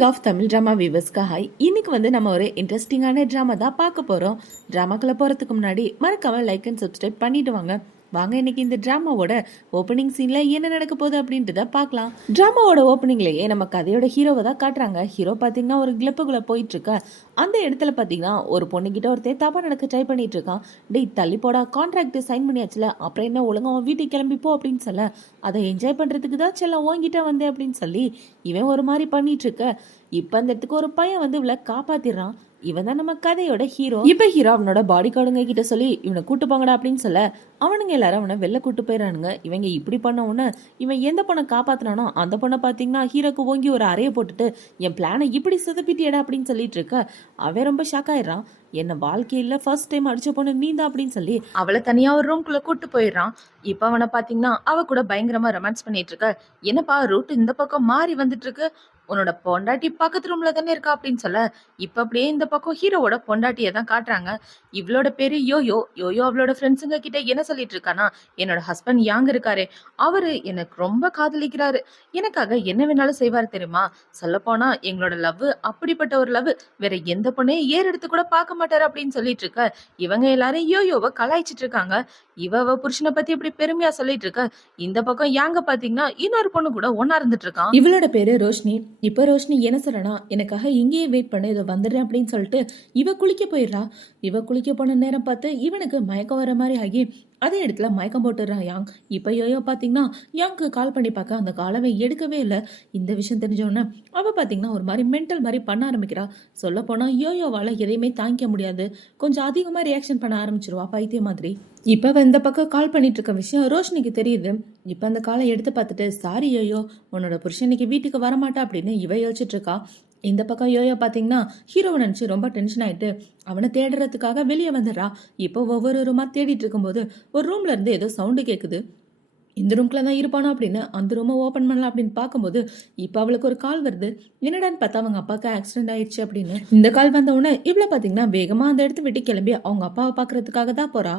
King of Tamil drama வியூவர்ஸ்க்கு hi. இன்னைக்கு நம்ம ஒரு இன்ட்ரெஸ்டிங்கான ட்ராமா தான் பார்க்க போகிறோம். ட்ராமாக்குள்ளே போகிறதுக்கு முன்னாடி மறக்காம லைக் அண்ட் சப்ஸ்கிரைப் பண்ணிட்டு வாங்க இன்னைக்கு இந்த ட்ராமாவோட ஓப்பனிங் சீன்ல என்ன நடக்க போகுது அப்படின்றத பார்க்கலாம். ட்ராமாவோட ஓப்பனிங்லேயே நம்ம கதையோட ஹீரோவை தான் காட்டுறாங்க. ஹீரோ பார்த்தீங்கன்னா ஒரு கிளப்புக்குள்ளே போயிட்டு இருக்க அந்த இடத்துல பார்த்தீங்கன்னா ஒரு பொண்ணுகிட்ட ஒருத்தர் தப்பா நடக்க ட்ரை பண்ணிட்டு இருக்கான். டேய் தள்ளி போடா, கான்ட்ராக்ட் சைன் பண்ணியாச்சுல, அப்புறம் என்ன ஒழுங்கா அவன் வீட்டுக்கு கிளம்பிப்போ அப்படின்னு சொல்ல, அதை என்ஜாய் பண்றதுக்கு தான் செல்லம் வாங்கிட்ட வந்தேன் அப்படின்னு சொல்லி இவன் ஒரு மாதிரி பண்ணிட்டு இருக்க. இப்ப அந்த இடத்துக்கு ஒரு பையன் இவளை காப்பாத்திடுறான். இவன் தான் நம்ம கதையோட ஹீரோ. இப்ப ஹீரோ அவனோட பாடி கார்டுங்க கிட்ட சொல்லி இவனை கூட்டு போங்கடா அப்படின்னு சொல்ல, அவனுங்க எல்லாரும் அவனை வெளில கூட்டு போயிடறானுங்க. இவங்க இப்படி பண்ண உடனே இவன் எந்த பொண்ணை காப்பாத்தினானோ அந்த பொண்ணை பாத்தீங்கன்னா ஹீரோக்கு ஓங்கி ஒரு அறையை போட்டுட்டு என் பிளானை இப்படி சொதப்பிட்டியடா அப்படின்னு சொல்லிட்டு இருக்க. அவன் ரொம்ப ஷாக் ஆயிடுறான். என்ன வாழ்க்கையில ஃபர்ஸ்ட் டைம் அடிச்ச பொண்ணு நீந்தா அப்படின்னு சொல்லி அவளை தனியா ஒரு ரூம்குள்ள கூட்டு போயிடுறான். இப்ப அவனை பாத்தீங்கன்னா அவ கூட பயங்கரமா ரொமான்ஸ் பண்ணிட்டு இருக்க. என்னப்பா ரூட் இந்த பக்கம் மாறி வந்துட்டு இருக்கு, உன்னோட பொண்டாட்டி பக்கத்து ரூம்ல தானே இருக்கா அப்படின்னு சொல்ல, இப்ப அப்படியே இந்த பக்கம் ஹீரோவோட பொண்டாட்டியை தான் காட்டுறாங்க. இவளோட பேரு யோயோ. யோயோ அவளோட ஃப்ரெண்ட்ஸுங்க கிட்ட என்ன சொல்லிட்டு இருக்கானா, என்னோட ஹஸ்பண்ட் யாங் இருக்காரு, அவரு எனக்கு ரொம்ப காதலிக்கிறாரு, எனக்காக என்ன வேணாலும் செய்வாரு தெரியுமா, சொல்ல போனா எங்களோட லவ் அப்படிப்பட்ட ஒரு லவ் வேற எந்த பொண்ணையும் ஏறெடுத்து கூட பார்க்க மாட்டாரு அப்படின்னு சொல்லிட்டு இருக்க. இவங்க எல்லாரும் யோயோவை கலாய்ச்சிட்டு இருக்காங்க. இவ புருஷனை பத்தி இப்படி பெருமையா சொல்லிட்டு இருக்க. இந்த பக்கம் யாங்க பாத்தீங்கன்னா இன்னொரு பொண்ணு கூட ஒன்னா இருந்துட்டு இருக்கான். இவளோட பேரு ரோஷினி. இப்ப ரோஷினி என்ன சொல்றனா, எனக்காக இங்கேயே வெயிட் பண்ண, இதை வந்துடுறேன் அப்படின்னு சொல்லிட்டு இவ குளிக்க போயிடுறா. இவ குளிக்க போன நேரம் பார்த்து இவனுக்கு மயக்கம் வர மாதிரி ஆகி அதே இடத்துல மயக்கம் போட்டுடுறான் யாங். இப்போ யோயோ பார்த்தீங்கன்னா யாங்க்கு கால் பண்ணி பார்க்க அந்த காலவை எடுக்கவே இல்லை. இந்த விஷயம் தெரிஞ்சோடனே அவள் பார்த்தீங்கன்னா ஒரு மாதிரி மென்டல் மாதிரி பண்ண ஆரம்பிக்கிறா. சொல்ல போனால் யோயோவால் எதையுமே தாங்கிக்க முடியாது, கொஞ்சம் அதிகமாக ரியாக்ஷன் பண்ண ஆரம்பிச்சிருவா பைத்திய மாதிரி. இப்போ இந்த பக்கம் கால் பண்ணிட்டு இருக்க விஷயம் ரோஷினிக்கு தெரியுது. இப்போ அந்த காலை எடுத்து பார்த்துட்டு, சாரி யோயோ, உன்னோட புருஷன் இன்னைக்கு வீட்டுக்கு வரமாட்டா அப்படின்னு இவ யோசிச்சுட்டு இருக்கா. இந்த பக்கம் யோயோ பார்த்தீங்கன்னா ஹீரோவை நினச்சி ரொம்ப டென்ஷன் ஆகிட்டு அவனை தேடுறதுக்காக வெளியே வந்துடுறா. இப்போ ஒவ்வொரு ரூமா தேடிட்டு இருக்கும்போது ஒரு ரூம்ல இருந்து ஏதோ சவுண்டு கேட்குது. இந்த ரூம்ல தான் இருப்பானோ அப்படின்னு அந்த ரூமை ஓப்பன் பண்ணலாம் அப்படின்னு பார்க்கும்போது இப்போ அவளுக்கு ஒரு கால் வருது. என்னடான்னு பார்த்தா அவங்க அப்பாவுக்கு ஆக்சிடென்ட் ஆயிடுச்சு அப்படின்னு. இந்த கால் வந்த உடனே இவ்வளோ பார்த்தீங்கன்னா வேகமாக அந்த இடத்த விட்டு கிளம்பி அவங்க அப்பாவை பார்க்கறதுக்காக தான் போறா.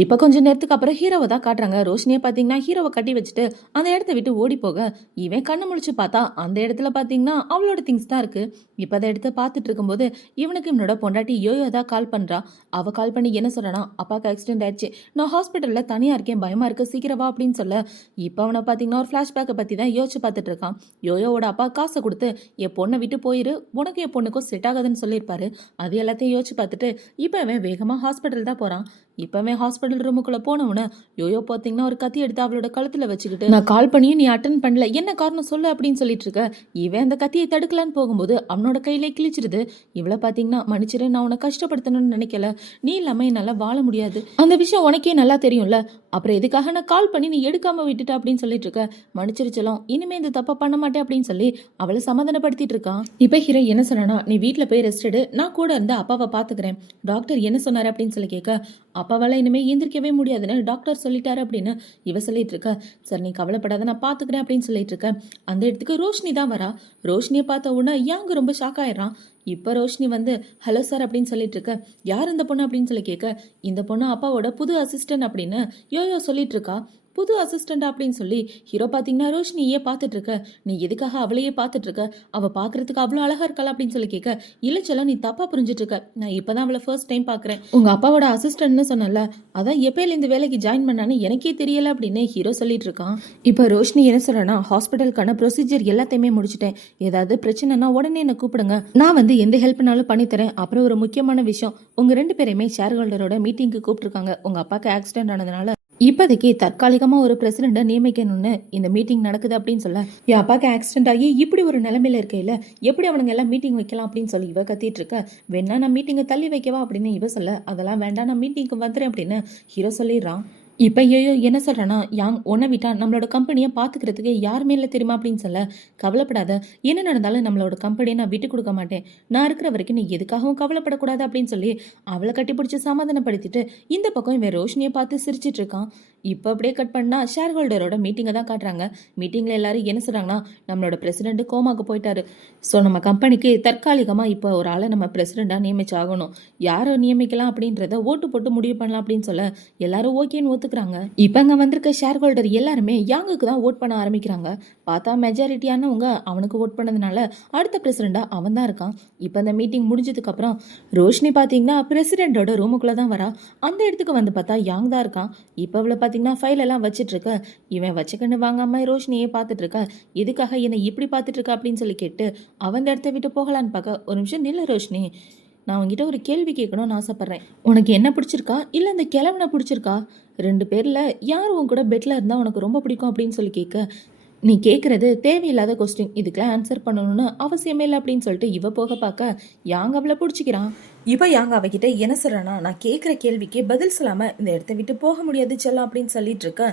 இப்போ கொஞ்சம் நேரத்துக்கு அப்புறம் ஹீரோவை தான் காட்டுறாங்க. ரோஷினியை பார்த்தீங்கன்னா ஹீரோவை கட்டி வச்சுட்டு அந்த இடத்த விட்டு ஓடி போக இவன் கண்ணை முழிச்சு பார்த்தா அந்த இடத்துல பார்த்தீங்கன்னா அவளோட திங்ஸ் தான் இருக்கு. இப்போ அதை எடுத்து பார்த்துட்டு இருக்கும்போது இவனுக்கு இவனோட பொண்டாட்டி யோயோ தான் கால் பண்ணுறா. அவள் கால் பண்ணி என்ன சொல்றானா, அப்பாவுக்கு ஆக்சிடென்ட் ஆயிடுச்சு, நான் ஹாஸ்பிட்டலில் தனியாக இருக்கேன், பயமா இருக்கு, சீக்கிரவா அப்படின்னு சொல்ல, இப்போ அவனை பார்த்தீங்கன்னா ஒரு ஃப்ளாஷ்பேக்கை பற்றி தான் யோசிச்சு பார்த்துட்டு இருக்கான். யோயோவோட அப்பா காசை கொடுத்து என் பொண்ணை விட்டு போயிரு, உனக்கு என் பொண்ணுக்கும் செட் ஆகாதுன்னு சொல்லியிருப்பாரு. அது எல்லாத்தையும் யோசிச்சு பார்த்துட்டு இப்போ அவன் வேகமாக ஹாஸ்பிட்டல் தான் போகிறான். இப்பவே ஹாஸ்பிட்டல் ரூமுக்குள்ள போனவன யோயோ பார்த்தீங்கன்னா ஒரு கத்தி எடுத்து அவளோட கழுத்துல வச்சுக்கிட்டு, நான் கால் பண்ணியும் நீ அட்டன் பண்ணல, என்ன காரணம் சொல்லு அப்படின்னு சொல்லிட்டு இருக்க. இவன் அந்த கத்தியை தடுக்கலான்னு போகும்போது அவனோட கையிலே கிழிச்சிருது. இவளை பார்த்தீங்கன்னா மன்னிச்சிரு, நான் உன்னை கஷ்டப்படுத்தணும்னு நினைக்கல, நீ இல்லாம என்னால வாழ முடியாது, அந்த விஷயம் உனக்கே நல்லா தெரியும்ல, அப்புறம் எதுக்காக நான் கால் பண்ணி நீ எடுக்காம விட்டுட்ட அப்படின்னு சொல்லிட்டு இருக்க, மன்னிச்சிருச்சலாம், இனிமே இந்த தப்பா பண்ண மாட்டேன் அப்படின்னு சொல்லி அவளை சமாதானப்படுத்திட்டு இருக்கான். இப்ப ஹீரோ என்ன சொன்னா, நீ வீட்டுல போய் ரெஸ்ட் எடு, நான் கூட இருந்து அப்பாவை பாத்துக்கிறேன், டாக்டர் என்ன சொன்னாரு அப்படின்னு சொல்லி கேட்க, அப்பாவால் இனிமே எந்திரிக்கவே முடியாதுன்னு டாக்டர் சொல்லிட்டாரு அப்படின்னு இவ சொல்லிட்டு இருக்க. சார் நீ கவலைப்படாத, நான் பாத்துக்கிறேன் அப்படின்னு சொல்லிட்டு இருக்க. அந்த இடத்துக்கு ரோஷினி தான் வரா. ரோஷினியை பார்த்த உடனே யாங்க ரொம்ப ஷாக் ஆயிடுறான். இப்போ ரோஷினி வந்து ஹலோ சார் அப்படின்னு சொல்லிட்டு இருக்க. யார் இந்த பொண்ணு அப்படின்னு சொல்லி கேட்க, இந்த பொண்ணு அப்பாவோட புது அசிஸ்டன்ட் அப்படின்னு யோயோ சொல்லிட்டு இருக்கா. புது அசிஸ்டண்ட் அப்படின்னு சொல்லி ஹீரோ பார்த்தீங்கன்னா ரோஷினியே பார்த்துட்டு இருக்க. நீ எதுக்காக அவளையே பார்த்துட்டு இருக்க, அவள் பார்க்கறதுக்கு அவ்வளோ அழகா இருக்கலாம் அப்படின்னு சொல்லி கேட்க, இல்லச்செல்லாம் நீ தப்பா புரிஞ்சுட்டு இருக்க, நான் இப்போதான் அவளை ஃபர்ஸ்ட் டைம் பார்க்குறேன், உங்க அப்பாவோட அசிஸ்டன்ட்னு சொன்னல, அதான் எப்பயில இந்த வேலைக்கு ஜாயின் பண்ணான்னு எனக்கே தெரியல அப்படின்னு ஹீரோ சொல்லிட்டு இருக்கான். இப்போ ரோஷினி என்ன சொல்றேன்னா, ஹாஸ்பிட்டலுக்கான ப்ரொசீஜர் எல்லாத்தையுமே முடிச்சுட்டேன், ஏதாவது பிரச்சனைனா உடனே என்ன கூப்பிடுங்க, நான் வந்து எந்த ஹெல்ப்னாலும் பண்ணித்தரேன். அப்புறம் ஒரு முக்கியமான விஷயம், உங்க ரெண்டு பேரையுமே ஷேர் ஹோல்டரோட மீட்டிங்க்கு கூப்பிட்டுருக்காங்க. உங்க அப்பாவுக்கு ஆக்சிடென்ட் ஆனதுனால இப்போதைக்கு தற்காலிகமா ஒரு பிரசிடண்ட்டை நியமிக்கணும்னு இந்த மீட்டிங் நடக்குது அப்படின்னு சொல்ல, என் அப்பாவுக்கு ஆக்சிடென்ட் ஆகி இப்படி ஒரு நிலைமையில இருக்கையில எப்படி அவனுங்க எல்லாம் மீட்டிங் வைக்கலாம் அப்படின்னு சொல்லி இவ கத்திட்டு இருக்க. வேணா நான் மீட்டிங்கை தள்ளி வைக்கவா அப்படின்னு இவ சொல்ல, அதெல்லாம் வேண்டாம், நான் மீட்டிங்க்கு வந்துறேன் அப்படின்னு ஹீரோ சொல்லிடுறான். இப்போ ஐயோ என்ன சொல்கிறேன்னா, யாங் உன்னை விட்டா நம்மளோட கம்பெனியை பார்த்துக்கிறதுக்கு யாருமே இல்லை தெரியுமா அப்படின்னு சொல்ல, கவலைப்படாத, என்ன நடந்தாலும் நம்மளோட கம்பெனியை நான் விட்டு கொடுக்க மாட்டேன், நான் இருக்கிற வரைக்கும் நீ எதுக்காகவும் கவலைப்படக்கூடாது அப்படின்னு சொல்லி அவளை கட்டி பிடிச்சி சமாதானப்படுத்திட்டு இந்த பக்கம் இவன் ரோஷினியை பார்த்து சிரிச்சிட்டு இருக்கான். இப்போ அப்படியே கட் பண்ணா ஷேர் ஹோல்டரோட மீட்டிங்கை தான் காட்டுறாங்க. மீட்டிங்கில் எல்லாரும் என்ன சொல்கிறாங்கன்னா, நம்மளோட பிரசிடென்ட் கோமாக்கு போயிட்டாரு, ஸோ நம்ம கம்பெனிக்கு தற்காலிகமாக இப்போ ஒரு ஆளை நம்ம பிரசிடெண்ட்டாக நியமிச்சாகணும், யாரை நியமிக்கலாம் அப்படின்றத ஓட்டு போட்டு முடிவு பண்ணலாம் அப்படின்னு சொல்ல எல்லாரும் ஓகேன்னு ஒத்துக்கிறாங்க. இப்போ அங்கே வந்திருக்க ஷேர் ஹோல்டர் எல்லாருமே யாங்குக்கு தான் ஓட் பண்ண ஆரம்பிக்கிறாங்க. பார்த்தா மெஜாரிட்டியானவங்க அவனுக்கு ஓட் பண்ணதுனால அடுத்த பிரசிடெண்டாக அவன் தான் இருக்கான். இப்போ அந்த மீட்டிங் முடிஞ்சதுக்கப்புறம் ரோஷினி பார்த்தீங்கன்னா பிரசிடென்ட்டோட ரூமுக்குள்ளே தான் வரா. அந்த இடத்துக்கு வந்து பார்த்தா யாங் தான் இருக்கான். இப்போ அவளை பார்த்தீங்கன்னா ஃபைல் எல்லாம் வச்சிட்டு இருக்க. இவன் வச்சுக்கன்னு வாங்காம ரோஷினியே பார்த்துட்டு இருக்கா. எதுக்காக என்னை இப்படி பார்த்துட்டு இருக்கா அப்படின்னு சொல்லி கேட்டு அவன் அந்த இடத்த விட்டு போகலான்னு பார்க்க, ஒரு நிமிஷம் நில்ல ரோஷினி, நான் உங்ககிட்ட ஒரு கேள்வி கேட்கணும்னு ஆசைப்பட்றேன். உனக்கு என்ன பிடிச்சிருக்கா இல்லை அந்த கிழவனை பிடிச்சிருக்கா? 2 பேரில் யார் உன் கூட பெட்டில் இருந்தால் உனக்கு ரொம்ப பிடிக்கும் அப்படின்னு சொல்லி கேட்க, நீ கேட்குறது தேவையில்லாத கொஸ்டின், இதுக்கெல்லாம் ஆன்சர் பண்ணணும்னு அவசியமே இல்லை அப்படின்னு சொல்லிட்டு இவ போக பார்க்க யாங் அவளை பிடிச்சிக்கிறான். இப்போ யாங்க அவகிட்ட என்ன சொல்கிறானா, நான் கேட்குற கேள்விக்கு பதில் சொல்லாமல் இந்த இடத்த விட்டு போக முடியாது செல்லம் அப்படின்னு சொல்லிட்டு இருக்க.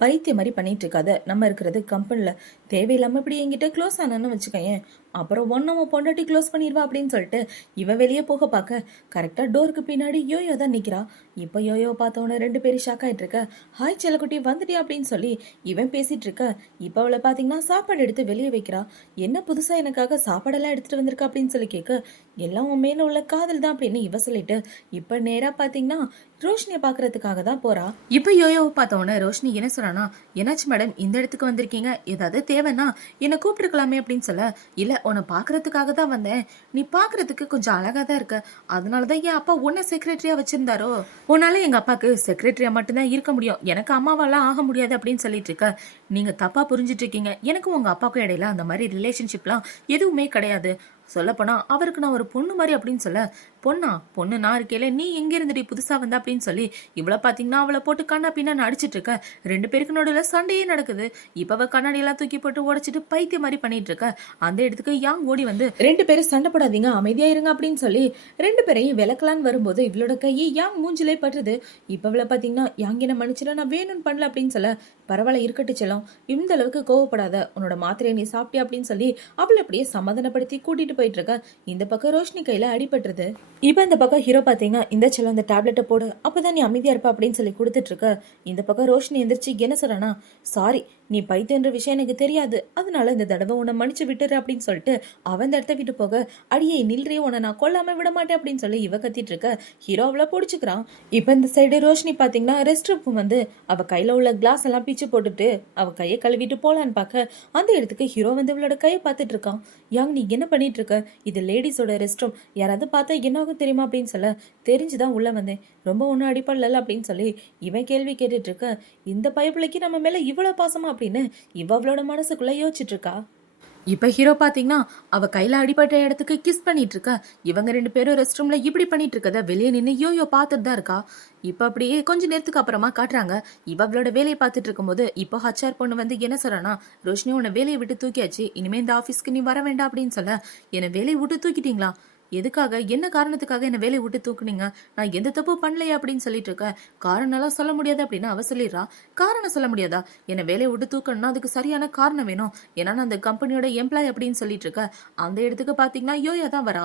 பைத்திய மாதிரி பண்ணிட்டு இருக்காத, நம்ம இருக்கிறது கம்பெனியில், தேவையில்லாமல் இப்படி என்கிட்ட க்ளோஸ் ஆனான்னு வச்சுக்கேன், அப்புறம் ஒன்றும் பொண்டாட்டி க்ளோஸ் பண்ணிடுவா அப்படின்னு சொல்லிட்டு இவன் வெளியே போக பார்க்க கரெக்டாக டோருக்கு பின்னாடி யோயோ தான் நிற்கிறா. இப்போ யோயோ பார்த்தவொன்னே 2 பேரும் ஷாக் ஆகிட்டு இருக்க. ஹாய் செல்லக்குட்டி வந்துட்டியா அப்படின்னு சொல்லி இவன் பேசிட்டு இருக்க. இப்போ அவளை பார்த்தீங்கன்னா சாப்பாடு எடுத்து வெளியே வைக்கிறா. என்ன புதுசாக எனக்காக சாப்பாடெல்லாம் எடுத்துகிட்டு வந்திருக்கா அப்படின்னு சொல்லி கேட்க, எல்லாம் உன் மேலே உள்ள காதல் தான் அப்படின்னு இவ சொல்லிட்டு இப்போ நேராக பார்த்தீங்கன்னா ரோஷினியை பார்க்கறதுக்காக தான் போறா. இப்போ யோயோவை பார்த்தவொன்னே ரோஷினி என்ன சொல்றானா, என்னாச்சு மேடம் இந்த இடத்துக்கு வந்திருக்கீங்க, ஏதாவது தேவைன்னா என்னை கூப்பிட்டுருக்கலாமே அப்படின்னு சொல்ல, இல்லை உன்னை பார்க்கறதுக்காக தான் வந்தேன், நீ பார்க்கறதுக்கு கொஞ்சம் அழகாக தான் இருக்க, அதனால தான் என் அப்பா உன்னை செக்ரட்டரியா வச்சிருந்தாரோ, உன்னால எங்க அப்பாவுக்கு செக்ரட்டரியா மட்டும்தான் இருக்க முடியும், எனக்கு அம்மாவாலாம் ஆக முடியாது அப்படின்னு சொல்லிட்டு இருக்க. நீங்க தப்பா புரிஞ்சிட்டு இருக்கீங்க, எனக்கும் உங்க அப்பாவுக்கும் இடையில அந்த மாதிரி ரிலேஷன்ஷிப்லாம் எதுவுமே கிடையாது. சொல்லப்போனா அவருக்கு நான் ஒரு பொண்ணு மாதிரி அப்படின்னு சொல்ல, பொண்ணு நான் இருக்கேல, நீ எங்க இருந்துடி புதுசா வந்த அப்படின்னு சொல்லி இவ்வளவு பாத்தீங்கன்னா அவளை போட்டு கண்ணா பின்னா அடிச்சிட்டு இருக்க. 2 பேருக்கு நடுவில் சண்டையே நடக்குது. இப்ப அவ கண்ணாடி எல்லாம் தூக்கி போட்டு உடைச்சிட்டு பைத்திய மாதிரி பண்ணிட்டு இருக்க. அந்த இடத்துக்கு யாங் ஓடி வந்து 2 பேரும் சண்டை போடாதீங்க அமைதியா இருங்க அப்படின்னு சொல்லி 2 பேரையும் விளக்கலான்னு வரும்போது இவளோட கையை யாங் மூஞ்சிலே பட்டுது. இப்ப அவளை பாத்தீங்கன்னா யாங் என்ன மன்னிச்சிட, நான் வேணும்னு பண்ணல அப்படின்னு சொல்ல, பரவாயில்ல இருக்கட்டு செல்லம், இந்த அளவுக்கு கோவப்படாத, உன்னோட மாத்திரையை நீ சாப்பிட்டியா அப்படின்னு சொல்லி அவளை அப்படியே சமாதானப்படுத்தி கூட்டிட்டு போயிட்டு இருக்க. இந்த பக்கம் ரோஷினி கையில அடிபட்டுருது. இப்போ இந்த பக்கம் ஹீரோ பார்த்தீங்கன்னா இந்த செல்லம் இந்த டேப்லெட்டை போடு, அப்பதான் நீ அமைதியா இருப்ப அப்படின்னு சொல்லி கொடுத்துட்டு இருக்க. இந்த பக்கம் ரோஷினி எந்திரிச்சு என்ன சொல்றானா, சாரி நீ பைத்தியன்ற விஷயம் எனக்கு தெரியாது, அதனால இந்த தடவை உன்னை மன்னிச்சு விட்டுரு அப்படின்னு சொல்லிட்டு அவன் இந்த இடத்த விட்டு போக, அடியே நில்றே உன்னை நான் கொல்லாம விட மாட்டேன் அப்படின்னு சொல்லி இவ கத்திட்டு இருக்க. ஹீரோ அவளை பிடிச்சிக்கிறான். இப்போ இந்த சைடு ரோஷினி பார்த்தீங்கன்னா ரெஸ்ட் ரூம் வந்து அவ கையில உள்ள கிளாஸ் எல்லாம் பிச்சு போட்டுட்டு அவ கையை கழுவிட்டு போலான்னு பார்க்க, அந்த இடத்துக்கு ஹீரோ வந்து இவளோட கையை பார்த்துட்டு இருக்கான். யாங் நீ என்ன பண்ணிட்டு இருக்க, இது லேடிஸோட ரெஸ்ட் ரூம், யாராவது பார்த்தா என்னாகும் தெரியுமா அப்படின்னு சொல்ல, தெரிஞ்சுதான் உள்ள வந்தேன், ரொம்ப ஒன்றும் அடிப்படல அப்படின்னு சொல்லி இவன் கேள்வி கேட்டுட்டு இருக்க. இந்த பயப்பிள்ளைக்கு நம்ம மேல இவ்வளவு பாசமா அப்படின்னு இவளோட மனசுக்குள்ள யோசிச்சுட்டு இருக்கா. இப்போ ஹீரோ பார்த்தீங்கன்னா அவ கையில் அடிப்பட்ட இடத்துக்கு கிஸ் பண்ணிட்டு இருக்கா. இவங்க 2 பேரும் ரெஸ்ட் ரூம்ல இப்படி பண்ணிட்டு இருக்கத வெளியே நின்று யோயோ பார்த்துட்டு தான் இருக்கா. இப்போ அப்படியே கொஞ்ச நேரத்துக்கு அப்புறமா காட்டுறாங்க, இவளோட வேலையை பார்த்துட்டு இருக்கும்போது இப்போ ஹச்ஆர் பொண்ணு வந்து என்ன சொல்றானா, ரோஷினி உன்னை வேலையை விட்டு தூக்கியாச்சு, இனிமே இந்த ஆஃபீஸ்க்கு நீ வர வேண்டாம் அப்படின்னு சொல்ல, என்னை வேலையை விட்டு தூக்கிட்டீங்களா, எதுக்காக என்ன காரணத்துக்காக என்ன வேலையை விட்டு தூக்குனீங்க, நான் எந்த தப்பு பண்ணலையா அப்படின்னு சொல்லிட்டு இருக்க. காரணம்லாம் சொல்ல முடியாது அப்படின்னு அவ சொல்லிடுறா. காரணம் சொல்ல முடியாதா, என்னை வேலையை விட்டு தூக்கணும்னா அதுக்கு சரியான காரணம் வேணும், ஏன்னா நான் அந்த கம்பெனியோட எம்ப்ளாய் அப்படின்னு சொல்லிட்டு இருக்க. அந்த இடத்துக்கு பாத்தீங்கன்னா யோயா தான் வரா.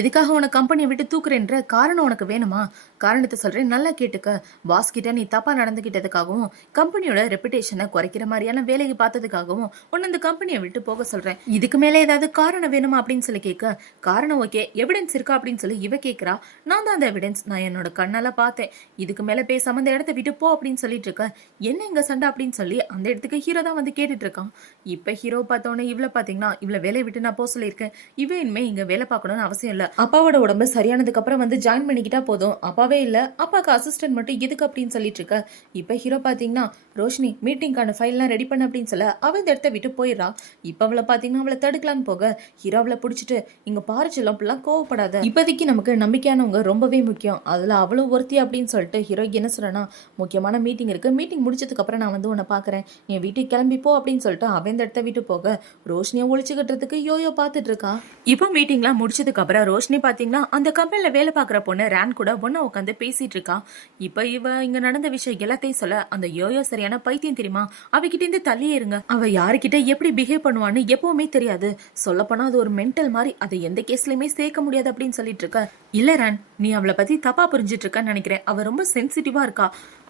எதுக்காக உன கம்பெனியை விட்டு தூக்குறேன்ற காரணம் உனக்கு வேணுமா, காரணத்தை சொல்றேன் நல்லா கேட்டுக்க. பாஸ் கிட்ட நீ தப்பா நடந்துகிட்டதுக்காகவும் கம்பெனியோட ரெப்புடேஷனை குறைக்கிற மாதிரியான வேலையை பார்த்ததுக்காகவும் உன்னை இந்த கம்பெனியை விட்டு போக சொல்றேன். இதுக்கு மேலே ஏதாவது காரணம் வேணுமா அப்படின்னு சொல்லி கேட்க, காரணம் ஓகே, எவிடன்ஸ் இருக்கா அப்படின்னு சொல்லி இவ கேட்கிறா. நான் தான் அந்த எவிடன்ஸ், நான் என்னோட கண்ணால பார்த்தேன், இதுக்கு மேல பேசாம அந்த இடத்த விட்டு போ அப்படின்னு சொல்லிட்டு இருக்க. என்ன இங்க சண்டை அப்படின்னு சொல்லி அந்த இடத்துக்கு ஹீரோ தான் வந்து கேட்டுட்டு இருக்கான். இப்ப ஹீரோ பார்த்தோன்னே இவ்வளவு பாத்தீங்கன்னா இவ்வளவு வேலையை விட்டு நான் போக சொல்லியிருக்கேன், இவ இனிமே இங்க வேலை பார்க்கணும்னு அவசியம் இல்ல, அப்பாவோட உடம்பு சரியானதுக்கு அப்புறம் வந்து ஜாயின் பண்ணிக்கிட்டா போதும், அப்பாவே இல்ல அப்பாக்கு அசிஸ்டன்ட் மட்டும் எதுக்கு அப்படின்னு சொல்லிட்டு இருக்க. இப்ப ஹீரோ பாத்தீங்கன்னா ரோஷினி மீட்டிங்கான ஃபைல்லாம் ரெடி பண்ண அப்படின்னு சொல்ல அவ இந்த இடத்த விட்டு போயிடுறா. இப்ப அவளை பாத்தீங்கன்னா அவளை தடுக்கலான்னு போக ஹீரோ அவளை பிடிச்சிட்டு, இங்க பாரு செல்லம் அப்படிலாம் கோவப்படாத, இப்போதைக்கு நமக்கு நம்பிக்கையானவங்க ரொம்பவே முக்கியம், அதுல அவ்வளவு ஒருத்தி அப்படின்னு சொல்லிட்டு ஹீரோ என்ன சொல்றனா, முக்கியமான மீட்டிங் இருக்கு, மீட்டிங் முடிச்சதுக்கு அப்புறம் நான் வந்து உன்னை பாக்குறேன், நீ வீட்டுக்கு கிளம்பி போ அப்படின்னு சொல்லிட்டு அவன் இந்த இடத்த விட்டு போக ரோஷினியை ஒழிச்சு கட்டுறதுக்கு யோயோ பாத்துட்டு இருக்கா. இப்போ மீட்டிங்லாம் முடிச்சதுக்கு அப்புறம் ரோஷினி பாத்தீங்கன்னா அந்த கம்பெனில வேலை பாக்குற பொண்ணு ரேன் கூட ஒன்னா உட்காந்து பேசிட்டு இருக்கா. இப்ப இவ இங்க நடந்த விஷயம் எல்லாத்தையும் சொல்ல, அந்த யோயோ சரியான பைத்தியம் தெரியுமா, அவகிட்ட இருந்து தள்ளியே இருங்க, அவ யாருக்கிட்ட எப்படி பிஹேவ் பண்ணுவான்னு எப்பவுமே தெரியாது, சொல்ல போனா அது ஒரு மென்டல் மாதிரி, அதை எந்த கேஸ்லயுமே சேர்க்க முடியாது அப்படின்னு சொல்லிட்டு இருக்க. இல்ல ரேன், நீ அவளை பத்தி தப்பா புரிஞ்சிட்டு இருக்கன்னு நினைக்கிறேன், அவ ரொம்ப சென்சிட்டிவா இருக்கா,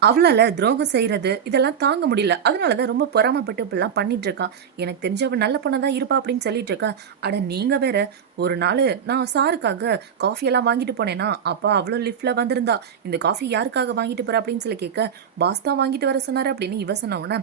அவளால துரோகம் செய்யறது இதெல்லாம் தாங்க முடியல. அதனாலதான் ரொம்ப பொறாமப்பட்டு இப்படிலாம் பண்ணிட்டு இருக்கா. எனக்கு தெரிஞ்சவ நல்ல பொண்ணதான் இருப்பா அப்படின்னு சொல்லிட்டு இருக்கா. அட நீங்க வேற, ஒரு நாள் நான் சாருக்காக காஃபி எல்லாம் வாங்கிட்டு போனேன்னா அப்பா அவ்வளவு லிஃப்ட்ல வந்திருந்தா. இந்த காஃபி யாருக்காக வாங்கிட்டு போற அப்படின்னு சொல்லி கேட்க, பாஸ் தான் வாங்கிட்டு வர சொன்னாரு அப்படின்னு இவ சொன்ன உடனே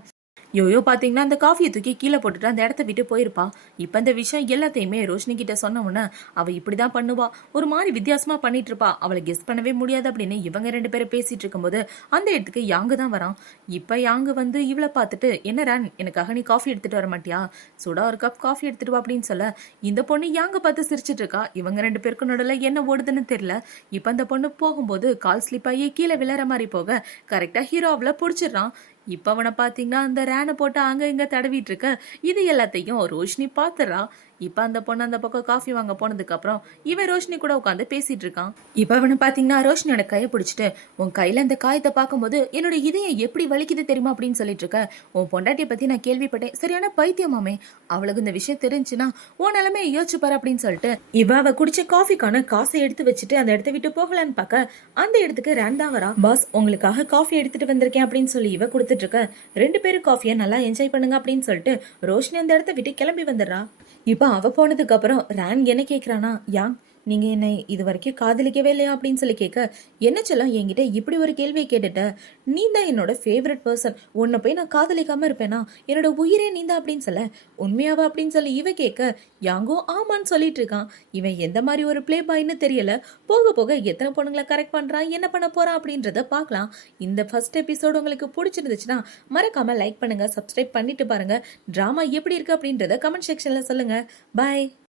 யோயோ பாத்தீங்கன்னா அந்த காஃபியை தூக்கி கீழே போட்டுட்டு அந்த இடத்த விட்டு போயிருப்பா. இப்ப இந்த விஷயம் எல்லாத்தையுமே ரோஷினி கிட்ட சொன்ன உடனே அவ இப்படிதான் பண்ணுவா, ஒரு மாதிரி வித்தியாசமா பண்ணிட்டு இருப்பா, அவளை கெஸ் பண்ணவே முடியாது அப்படின்னு இவங்க ரெண்டு பேரும் பேசிட்டு இருக்கும்போது அந்த இடத்துக்கு யாங்கு தான் வரான். இப்ப யாங்கு வந்து இவளை பார்த்துட்டு, என்ன ரன் எனக்காக நீ காஃபி எடுத்துட்டு வர மாட்டியா, சுடா ஒரு கப் காஃபி எடுத்துட்டு வா அப்படின்னு சொல்ல, இந்த பொண்ணு யாங்க பார்த்து சிரிச்சிட்டு இருக்கா. இவங்க ரெண்டு பேருக்கும் நடுல என்ன ஓடுதுன்னு தெரியல. இப்ப அந்த பொண்ணு போகும்போது கால் ஸ்லிப் ஆகி கீழே விழற மாதிரி போக கரெக்டா ஹீரோ அவளை புடிச்சிடறான். இப்ப அவனை பாத்தீங்கன்னா அந்த ரேனை போட்டு அங்க இங்க தடவிட்டு இருக்க. இது எல்லாத்தையும் ரோஷினி பாத்துறா. இப்ப அந்த பொண்ணு அந்த பக்கம் காஃபி வாங்க போனதுக்கு அப்புறம் இவன் ரோஷினி கூட உட்காந்து பேசிட்டு இருக்கான். இப்ப அவனை பாத்தீங்கன்னா ரோஷினியோட கையை பிடிச்சிட்டு, உன் கையில இந்த காயத்தை பார்க்கும்போது என்னோட இதயம் எப்படி வலிக்குது தெரியுமா அப்படின்னு சொல்லிட்டு இருக்க. உன் பொண்டாட்டியை பத்தி நான் கேள்விப்பட்டேன், சரியான பைத்தியமாமே, அவளுக்கு இந்த விஷயம் தெரிஞ்சுன்னா உன் நிலைமை யோசிச்சு பாரு அப்படின்னு சொல்லிட்டு இவ அவ குடிச்ச காஃபிக்கான காசை எடுத்து வச்சுட்டு அந்த இடத்த விட்டு போகலான்னு பார்க்க அந்த இடத்துக்கு ரேன் தான் வரா. பாஸ் உங்களுக்காக காஃபி எடுத்துட்டு வந்திருக்கேன் அப்படின்னு சொல்லி இவ கொடுத்துட்டு இருக்க. ரெண்டு பேரும் காஃபியை நல்லா என்ஜாய் பண்ணுங்க அப்படின்னு சொல்லிட்டு ரோஷினி அந்த இடத்த விட்டு கிளம்பி வந்துடுறா. இப்ப அவ போனதுக்கு அப்புறம் ரேன் என்ன கேக்குறானா, யாங் நீங்க என்னை இது வரைக்கும் காதலிக்கவே இல்லையா அப்படின்னு சொல்லி கேட்க, என்ன சொல்லம் என்கிட்ட இப்படி ஒரு கேள்வியை கேட்டுட்ட, நீ தான் என்னோட ஃபேவரட் பர்சன், உன்னை போய் நான் காதலிக்காம இருப்பேனா, என்னோட உயிரே நீ தான் அப்படின்னு சொல்ல, உண்மையாவா அப்படின்னு சொல்லி இவ கேட்க, யாங்கோ ஆமான்னு சொல்லிட்டு இருக்கான். இவன் எந்த மாதிரி ஒரு பிளே பாய்ன்னு தெரியல. போக போக எத்தனை பொண்ணுங்களை கரெக்ட் பண்றான், என்ன பண்ண போறான் அப்படின்றத பார்க்கலாம். இந்த ஃபர்ஸ்ட் எபிசோடு உங்களுக்கு பிடிச்சிருந்துச்சுன்னா மறக்காம லைக் பண்ணுங்க, சப்ஸ்கிரைப் பண்ணிட்டு பாருங்க. டிராமா எப்படி இருக்கு அப்படின்றத கமெண்ட் செக்ஷன்ல சொல்லுங்க. பாய்.